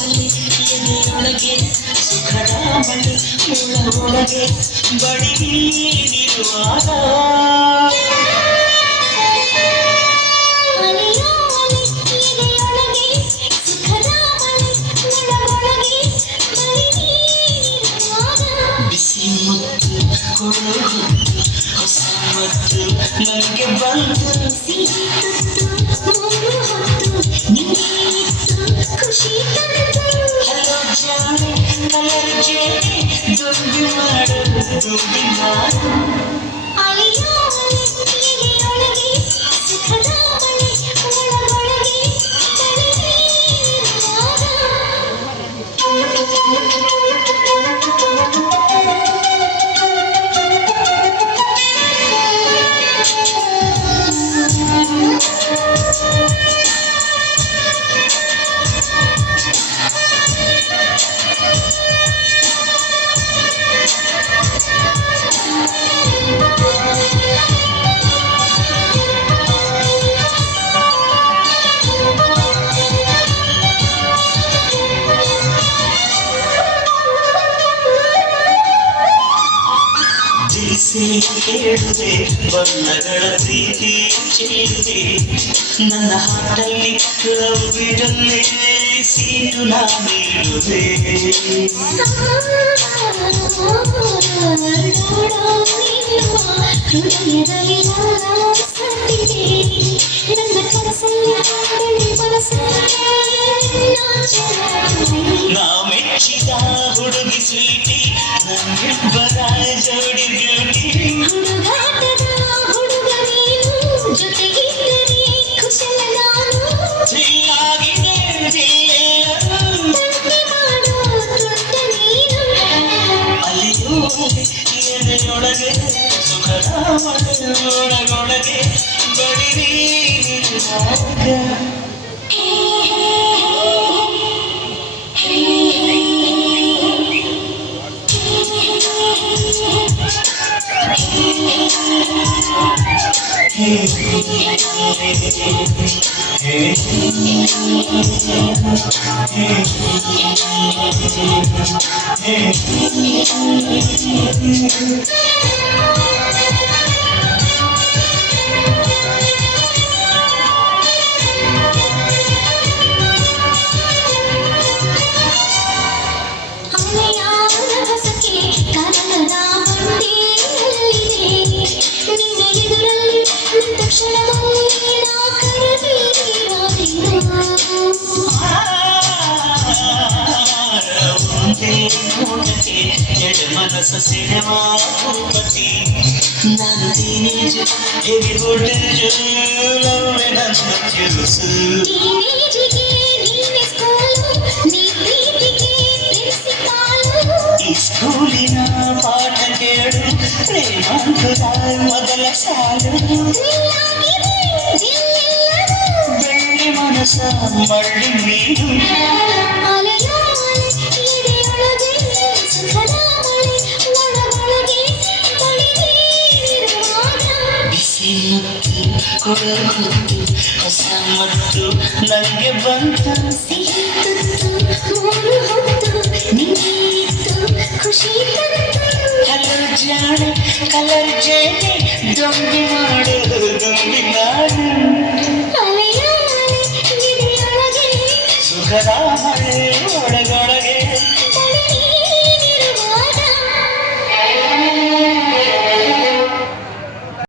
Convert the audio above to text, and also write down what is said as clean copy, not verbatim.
ಎದೆಯೊಳಗೆ ಸುಖದ ಮಳೆ ಒಳಗೆ ಬಡಿ ನೀಡಿರುವಾಗ ಬಿಸಿ ಮುತ್ತು ಕೊಡು ಹೊಸ ಮತ್ತು ನನಗೆ ಬಂತು ಹಲೋ ಜಾನೆ ಕಲರ್ ಜೇನೆ ದುಂಬಿ ಮಾಡು ದುಂಬಿ ಮಾಡು ಕೇಳುವೆ ಬಣ್ಣಗಳ ಪ್ರೀತಿ ಚೆಲ್ಲಿದೆ ನನ್ನ ಹಾಟಲ್ಲಿ ಲವ್ ಬಿಡಲೇ ಸೀಟು ನಾ ನೀಡುವೆ ನಾ ಮೆಚ್ಚಿದ ಹುಡುಗಿ ಸ್ವೀಟಿ ನಮ್ಮಿಬ್ಬರ ಜೋಡಿ ಬ್ಯೂಟಿ ಎದೆಯೊಳಗೆ ಸುಖದ ಒಳಗೊಳಗೆ ಬಡಿ ನೀಡಿರುವಾಗ ಮನಸ ಸಿನಿಮಾ ಪತಿ ನಾನು ಟೀನೇಜ್ ಹೆವಿ ವೋಲ್ಟೇಜ್ ಲವ್ವೆ ನನ್ನ ಕೆಲಸು ಈ ಸ್ಕೂಲಿನ ಪಾಠ ಕೇಳು ಪ್ರೇಮಾಂಕುರ ಮೊದಲ ಸಾಲು ಬೆಳ್ಳಿ ಮನಸ ಮಳ್ಳಿ ಮೀನು ಬಿಸಿ ಮುತ್ತು ಕೊಡಗುತ್ತು ಹೊಸ ಮತ್ತು ನನಗೆ ಬಂತು ಸಿಹಿ ತುತ್ತು ಮೂರು ಹೊತ್ತು ನಿಂಗಿತ್ತು ಖುಷಿ ಹಲೋ ಜಾಣೆ ಕಲರ್ ಜೇನೆ ದೊಂಬಿ ಮಾಡು ದೊಂಬಿ ಮಾಡು ಅಲೆಯ ಎದೆಯೊಳಗೆ ಸುಖದ ಮಳೆ ಒಳಗೆ